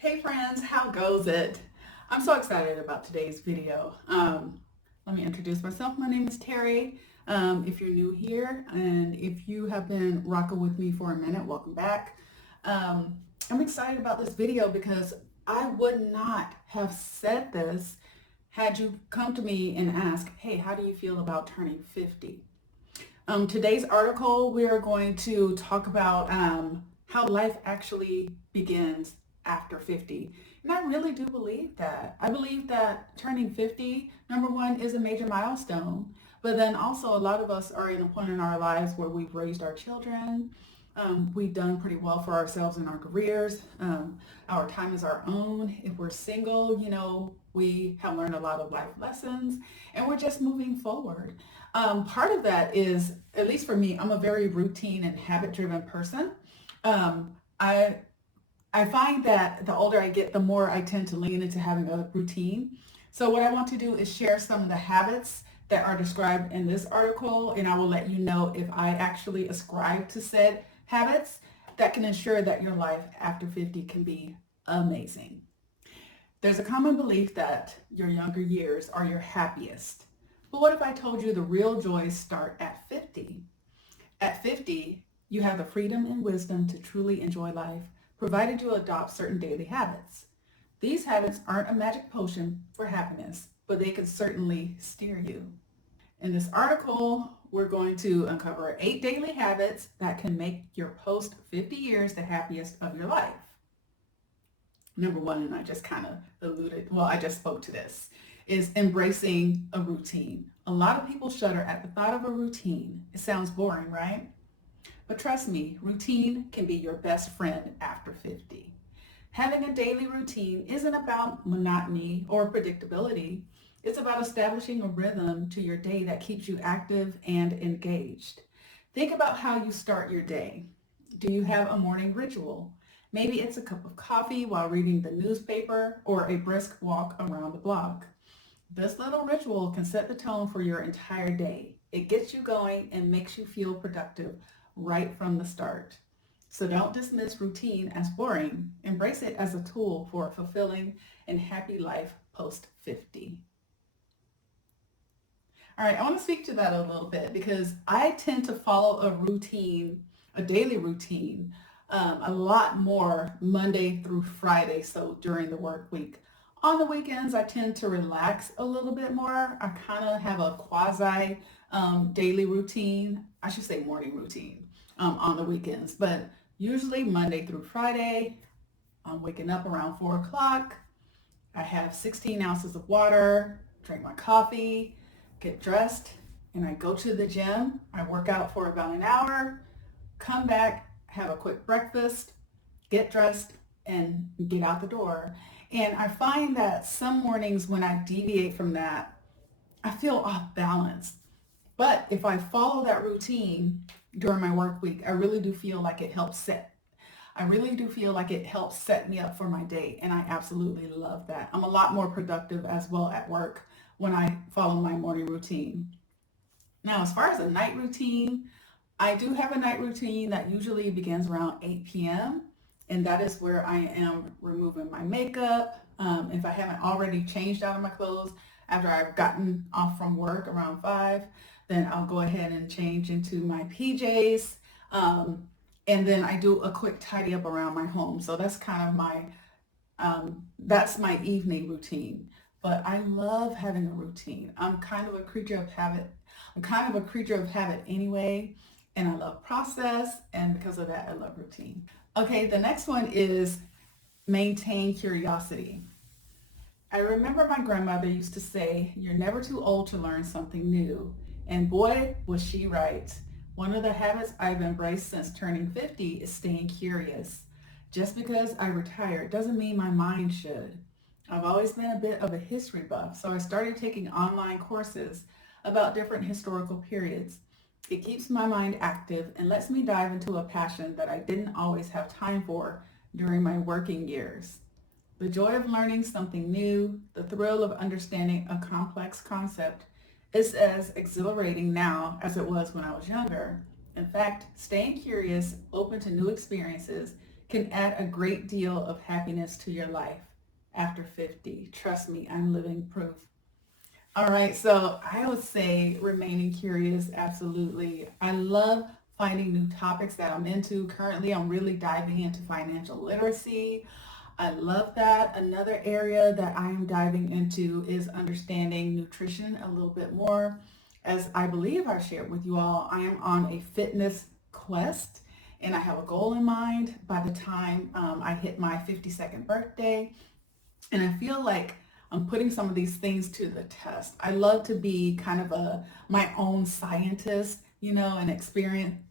Hey friends, how goes it? I'm so excited about today's video. Let me introduce myself. My name is Terry. If you're new here and if you have been rocking with me for a minute, welcome back. Um, I'm excited about this video because I would not have said this had you come to me and ask, hey, how do you feel about turning 50? Today's article, we are going to talk about how life actually begins after 50. And I really do believe that. I believe that turning 50, number one, is a major milestone. But then also a lot of us are in a point in our lives where we've raised our children. We've done pretty well for ourselves in our careers. Our time is our own. If we're single, we have learned a lot of life lessons and we're just moving forward. Part of that is, at least for me, I'm a very routine and habit-driven person. Um, I I find that the older I get, the more I tend to lean into having a routine. So what I want to do is share some of the habits that are described in this article, and I will let you know if I actually ascribe to said habits that can ensure that your life after 50 can be amazing. There's a common belief that your younger years are your happiest. But what if I told you the real joys start at 50? At 50, you have the freedom and wisdom to truly enjoy life, provided you adopt certain daily habits. These habits aren't a magic potion for happiness, but they can certainly steer you. In this article, we're going to uncover 8 daily habits that can make your post 50 years the happiest of your life. Number one, and I just kind of I just spoke to this, is embracing a routine. A lot of people shudder at the thought of a routine. It sounds boring, right? But trust me, routine can be your best friend after 50. Having a daily routine isn't about monotony or predictability. It's about establishing a rhythm to your day that keeps you active and engaged. Think about how you start your day. Do you have a morning ritual? Maybe it's a cup of coffee while reading the newspaper or a brisk walk around the block. This little ritual can set the tone for your entire day. It gets you going and makes you feel productive right from the start. So don't dismiss routine as boring. Embrace it as a tool for a fulfilling and happy life post 50. All right, I want to speak to that a little bit because I tend to follow a routine, a daily routine, a lot more Monday through Friday, so during the work week. On the weekends, I tend to relax a little bit more. I kind of have a quasi daily routine, I should say morning routine on the weekends, but usually Monday through Friday, I'm waking up around 4 o'clock. I have 16 ounces of water, drink my coffee, get dressed, and I go to the gym. I work out for about an hour, come back, have a quick breakfast, get dressed, and get out the door. And I find that some mornings when I deviate from that, I feel off balance. But if I follow that routine during my work week, I really do feel like it helps set me up for my day, and I absolutely love that. I'm a lot more productive as well at work when I follow my morning routine. Now, as far as a night routine, I do have a night routine that usually begins around 8 p.m., and that is where I am removing my makeup. If I haven't already changed out of my clothes after I've gotten off from work around 5, then I'll go ahead and change into my PJs. And then I do a quick tidy up around my home. So that's kind of that's my evening routine. But I love having a routine. I'm kind of a creature of habit. I'm kind of a creature of habit anyway, and I love process, and because of that, I love routine. Okay, the next one is maintain curiosity. I remember my grandmother used to say, you're never too old to learn something new. And boy, was she right. One of the habits I've embraced since turning 50 is staying curious. Just because I retired doesn't mean my mind should. I've always been a bit of a history buff, so I started taking online courses about different historical periods. It keeps my mind active and lets me dive into a passion that I didn't always have time for during my working years. The joy of learning something new, the thrill of understanding a complex concept is as exhilarating now as it was when I was younger. In fact, staying curious, open to new experiences, can add a great deal of happiness to your life after 50. Trust me, I'm living proof. All right, so I would say remaining curious, absolutely. I love finding new topics that I'm into. Currently, I'm really diving into financial literacy. I love that. Another area that I am diving into is understanding nutrition a little bit more. As I believe I shared with you all, I am on a fitness quest and I have a goal in mind by the time I hit my 52nd birthday. And I feel like I'm putting some of these things to the test. I love to be kind of my own scientist, and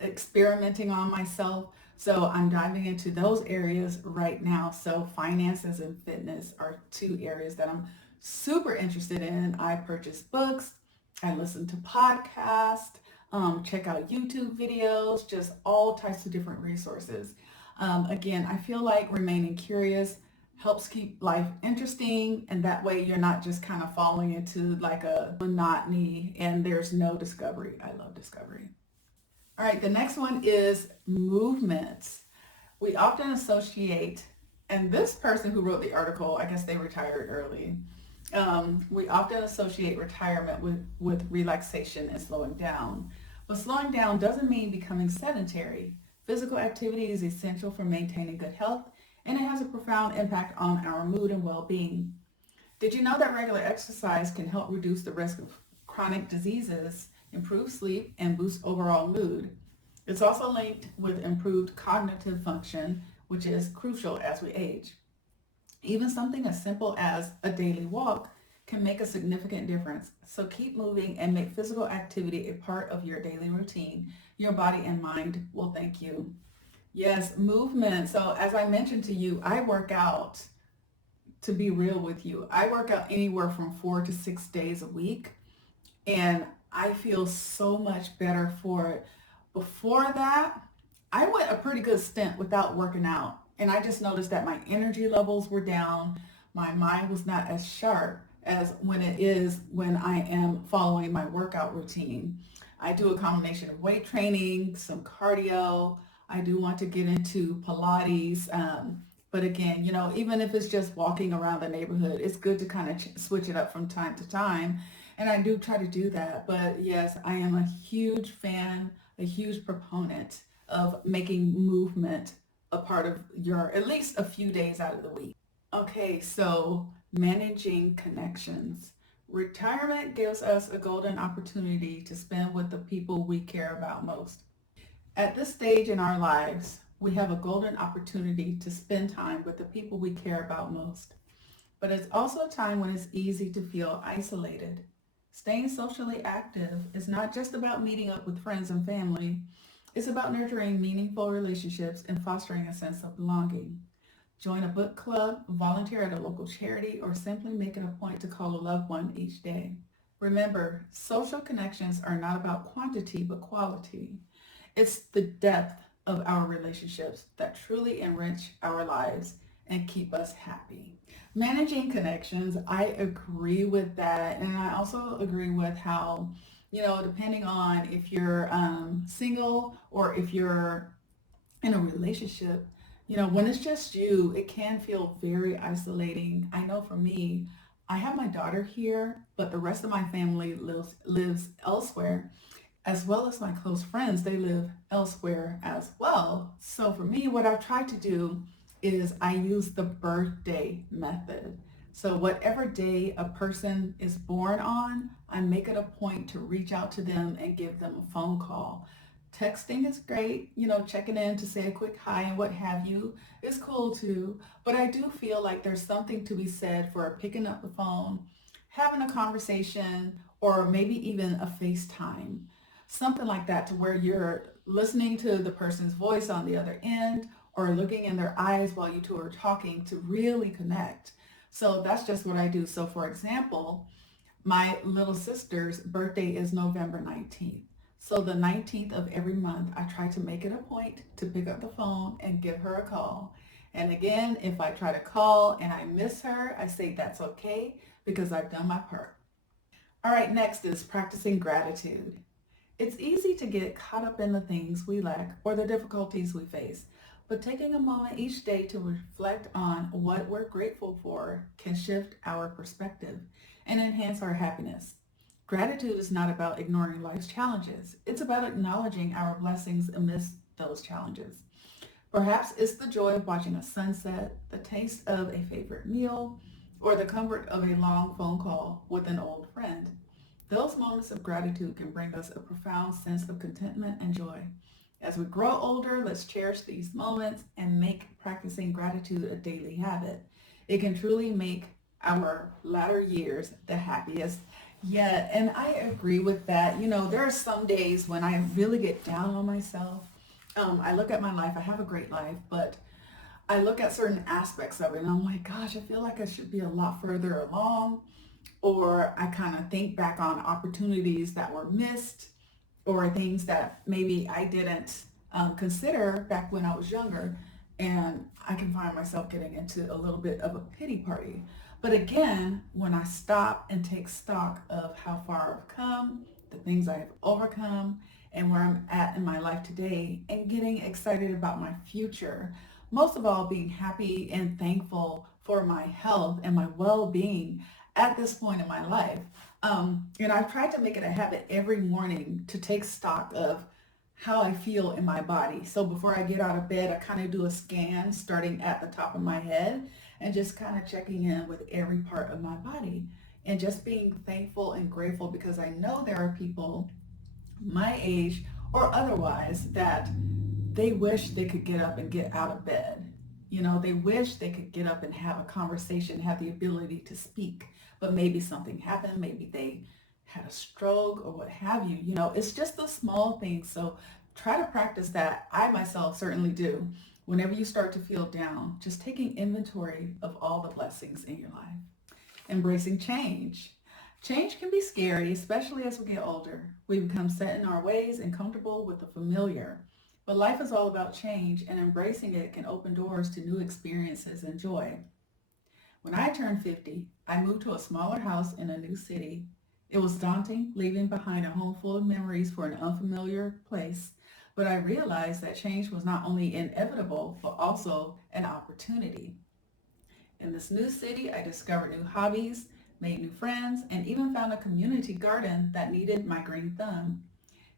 experimenting on myself. So I'm diving into those areas right now. So finances and fitness are two areas that I'm super interested in. I purchase books, I listen to podcasts, check out YouTube videos, just all types of different resources. Again, I feel like remaining curious helps keep life interesting, and that way you're not just kind of falling into like a monotony and there's no discovery. I love discovery. All right, the next one is movements. We often associate, and this person who wrote the article, I guess they retired early. We often associate retirement with relaxation and slowing down. But slowing down doesn't mean becoming sedentary. Physical activity is essential for maintaining good health, and it has a profound impact on our mood and well-being. Did you know that regular exercise can help reduce the risk of chronic diseases, improve sleep, and boost overall mood? It's also linked with improved cognitive function, which is crucial as we age. Even something as simple as a daily walk can make a significant difference. So keep moving and make physical activity a part of your daily routine. Your body and mind will thank you. Yes, movement. So as I mentioned to you, I work out, to be real with you. I work out anywhere from 4 to 6 days a week, and I feel so much better for it. Before that, I went a pretty good stint without working out, and I just noticed that my energy levels were down. My mind was not as sharp as when it is when I am following my workout routine. I do a combination of weight training, some cardio. I do want to get into Pilates. But again, even if it's just walking around the neighborhood, it's good to kind of switch it up from time to time. And I do try to do that. But yes, I am a huge fan, a huge proponent of making movement a part of your, at least a few days out of the week. Okay, so managing connections. Retirement gives us a golden opportunity to spend with the people we care about most. At this stage in our lives, we have a golden opportunity to spend time with the people we care about most. But it's also a time when it's easy to feel isolated. Staying socially active is not just about meeting up with friends and family, it's about nurturing meaningful relationships and fostering a sense of belonging. Join a book club, volunteer at a local charity, or simply make it a point to call a loved one each day. Remember, social connections are not about quantity but quality. It's the depth of our relationships that truly enrich our lives and keep us happy. Managing connections, I agree with that. And I also agree with how, depending on if you're single or if you're in a relationship, when it's just you, it can feel very isolating. I know for me, I have my daughter here, but the rest of my family lives elsewhere, as well as my close friends. They live elsewhere as well. So for me, what I've tried to do is I use the birthday method. So whatever day a person is born on, I make it a point to reach out to them and give them a phone call. Texting is great, checking in to say a quick hi and what have you is cool too. But I do feel like there's something to be said for picking up the phone, having a conversation, or maybe even a FaceTime. Something like that, to where you're listening to the person's voice on the other end or looking in their eyes while you two are talking to really connect. So that's just what I do. So for example, my little sister's birthday is November 19th. So the 19th of every month, I try to make it a point to pick up the phone and give her a call. And again, if I try to call and I miss her, I say that's okay because I've done my part. All right, next is practicing gratitude. It's easy to get caught up in the things we lack or the difficulties we face. but taking a moment each day to reflect on what we're grateful for can shift our perspective and enhance our happiness. Gratitude is not about ignoring life's challenges. It's about acknowledging our blessings amidst those challenges. Perhaps it's the joy of watching a sunset, the taste of a favorite meal, or the comfort of a long phone call with an old friend. Those moments of gratitude can bring us a profound sense of contentment and joy. As we grow older, let's cherish these moments and make practicing gratitude a daily habit. It can truly make our latter years the happiest yet. And I agree with that. There are some days when I really get down on myself. I look at my life, I have a great life, but I look at certain aspects of it and I'm like, gosh, I feel like I should be a lot further along. Or I kind of think back on opportunities that were missed or things that maybe I didn't consider back when I was younger. And I can find myself getting into a little bit of a pity party. But again, when I stop and take stock of how far I've come, the things I've overcome, and where I'm at in my life today, and getting excited about my future, most of all, being happy and thankful for my health and my well-being at this point in my life. And I've tried to make it a habit every morning to take stock of how I feel in my body. So before I get out of bed, I kind of do a scan starting at the top of my head and just kind of checking in with every part of my body and just being thankful and grateful because I know there are people my age or otherwise that they wish they could get up and get out of bed. They wish they could get up and have a conversation, have the ability to speak, but maybe something happened. Maybe they had a stroke or what have you. It's just the small things. So try to practice that. I myself certainly do. Whenever you start to feel down, just taking inventory of all the blessings in your life. Embracing change. Change can be scary, especially as we get older. We become set in our ways and comfortable with the familiar. But life is all about change, and embracing it can open doors to new experiences and joy. When I turned 50, I moved to a smaller house in a new city. It was daunting, leaving behind a home full of memories for an unfamiliar place, but I realized that change was not only inevitable, but also an opportunity. In this new city, I discovered new hobbies, made new friends, and even found a community garden that needed my green thumb.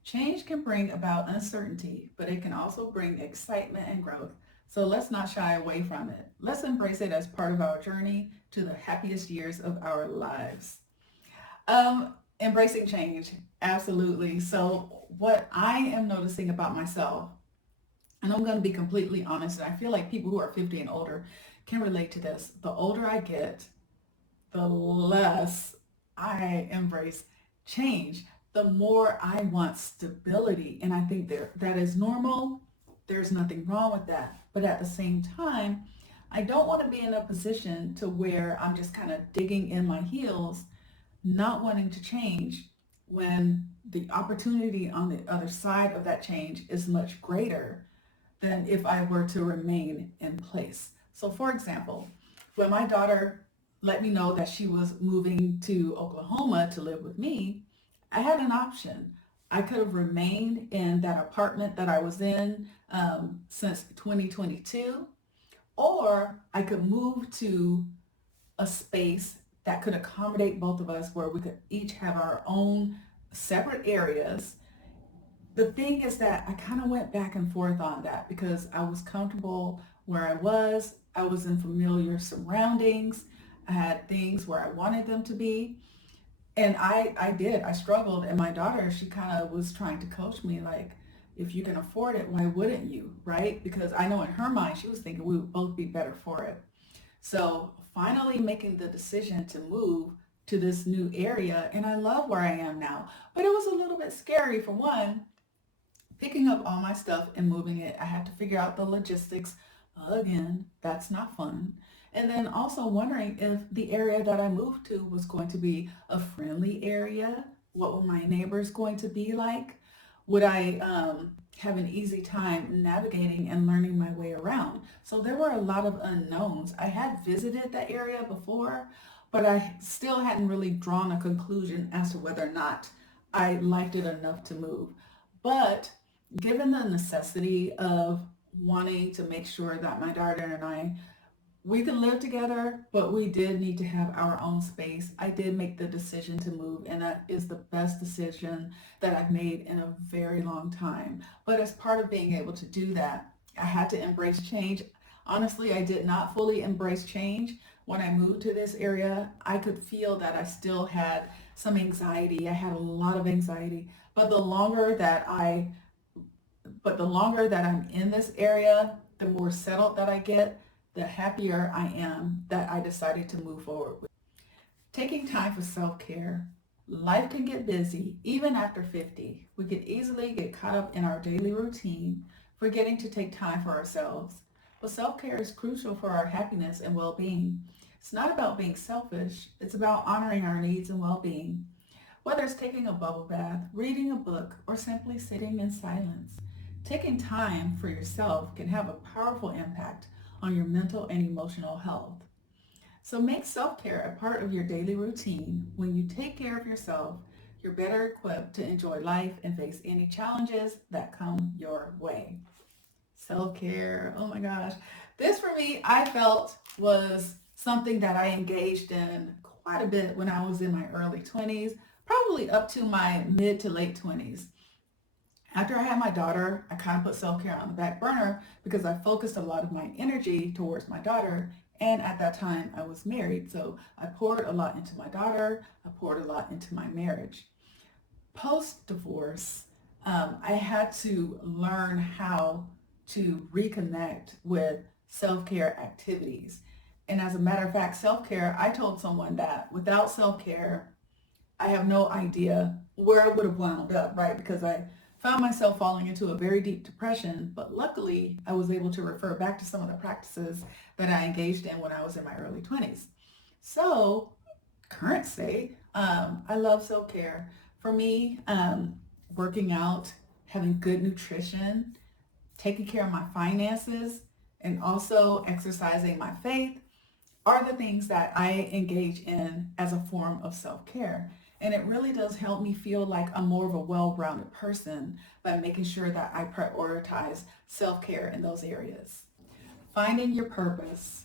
Change can bring about uncertainty, but it can also bring excitement and growth. So let's not shy away from it. Let's embrace it as part of our journey to the happiest years of our lives. Embracing change, absolutely. So what I am noticing about myself, and I'm going to be completely honest, and I feel like people who are 50 and older can relate to this. The older I get, the less I embrace change, the more I want stability. And I think that is normal. There's nothing wrong with that. But at the same time, I don't want to be in a position to where I'm just kind of digging in my heels, not wanting to change when the opportunity on the other side of that change is much greater than if I were to remain in place. So for example, when my daughter let me know that she was moving to Oklahoma to live with me, I had an option. I could have remained in that apartment that I was in since 2022, or I could move to a space that could accommodate both of us where we could each have our own separate areas. The thing is that I kind of went back and forth on that because I was comfortable where I was in familiar surroundings, I had things where I wanted them to be. And I struggled. And my daughter, she kind of was trying to coach me like, if you can afford it, why wouldn't you? Right? Because I know in her mind, she was thinking we would both be better for it. So finally making the decision to move to this new area. And I love where I am now. But it was a little bit scary for one, picking up all my stuff and moving it. I had to figure out the logistics. Again, that's not fun. And then also wondering if the area that I moved to was going to be a friendly area. What were my neighbors going to be like? Would I have an easy time navigating and learning my way around? So there were a lot of unknowns. I had visited that area before, but I still hadn't really drawn a conclusion as to whether or not I liked it enough to move. But given the necessity of wanting to make sure that my daughter and I, we could live together, but we did need to have our own space. I did make the decision to move, and that is the best decision that I've made in a very long time. But as part of being able to do that, I had to embrace change. Honestly, I did not fully embrace change. When I moved to this area, I could feel that I still had some anxiety. I had a lot of anxiety. But the longer that I'm in this area, the more settled that I get, the happier I am that I decided to move forward with. Taking time for self-care. Life can get busy even after 50. We could easily get caught up in our daily routine, forgetting to take time for ourselves. But self-care is crucial for our happiness and well-being. It's not about being selfish, it's about honoring our needs and well-being. Whether it's taking a bubble bath, reading a book, or simply sitting in silence, taking time for yourself can have a powerful impact on your mental and emotional health. So make self-care a part of your daily routine. When you take care of yourself, you're better equipped to enjoy life and face any challenges that come your way. Self-care, oh my gosh. This for me, I felt was something that I engaged in quite a bit when I was in my early 20s, probably up to my mid to late 20s. After I had my daughter, I kind of put self-care on the back burner because I focused a lot of my energy towards my daughter. And at that time, I was married. So I poured a lot into my daughter. I poured a lot into my marriage. Post-divorce, I had to learn how to reconnect with self-care activities. And as a matter of fact, self-care, I told someone that without self-care, I have no idea where I would have wound up, right? Because I found myself falling into a very deep depression, but luckily I was able to refer back to some of the practices that I engaged in when I was in my early 20s. So, current state, I love self-care. For me, working out, having good nutrition, taking care of my finances, and also exercising my faith are the things that I engage in as a form of self-care. And it really does help me feel like I'm more of a well-rounded person by making sure that I prioritize self-care in those areas. Finding your purpose.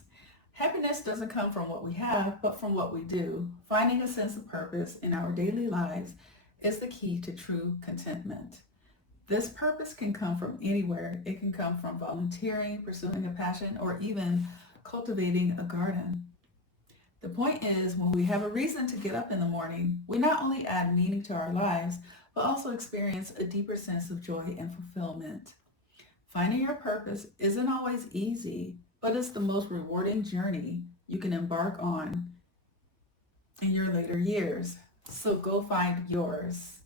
Happiness doesn't come from what we have, but from what we do. Finding a sense of purpose in our daily lives is the key to true contentment. This purpose can come from anywhere. It can come from volunteering, pursuing a passion, or even cultivating a garden. The point is, when we have a reason to get up in the morning, we not only add meaning to our lives, but also experience a deeper sense of joy and fulfillment. Finding your purpose isn't always easy, but it's the most rewarding journey you can embark on in your later years. So go find yours.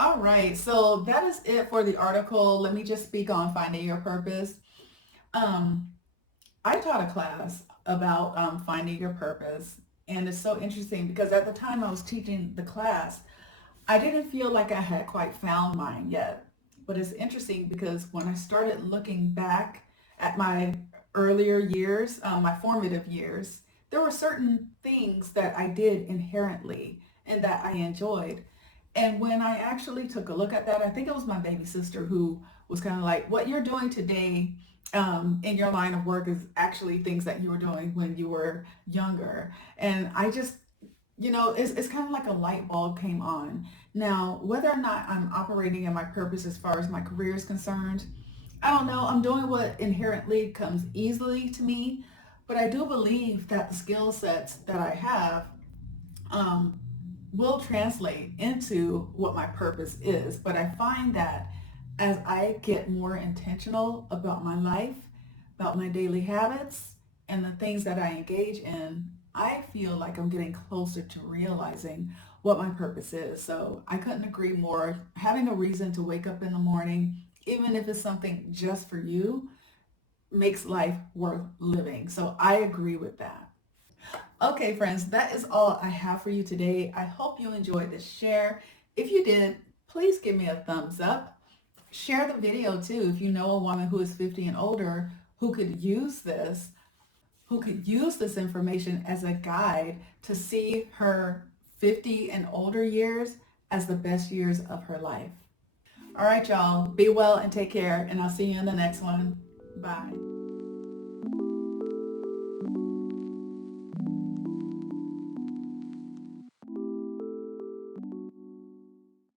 All right, so that is it for the article. Let me just speak on finding your purpose. Um, I taught a class about finding your purpose, and it's so interesting because at the time I was teaching the class, I didn't feel like I had quite found mine yet. But it's interesting because when I started looking back at my earlier years, my formative years, there were certain things that I did inherently and that I enjoyed. And when I actually took a look at that, I think it was my baby sister who was kind of like, what you're doing today in your line of work is actually things that you were doing when you were younger. And I just, it's kind of like a light bulb came on. Now, whether or not I'm operating in my purpose as far as my career is concerned, I don't know. I'm doing what inherently comes easily to me, but I do believe that the skill sets that I have um, will translate into what my purpose is. But I find that as I get more intentional about my life, about my daily habits, and the things that I engage in, I feel like I'm getting closer to realizing what my purpose is. So I couldn't agree more. Having a reason to wake up in the morning, even if it's something just for you, makes life worth living. So I agree with that. Okay, friends, that is all I have for you today. I hope you enjoyed this share. If you did, please give me a thumbs up. Share the video too if you know a woman who is 50 and older who could use this information as a guide to see her 50 and older years as the best years of her life. All right, y'all, be well and take care, and I'll see you in the next one. Bye.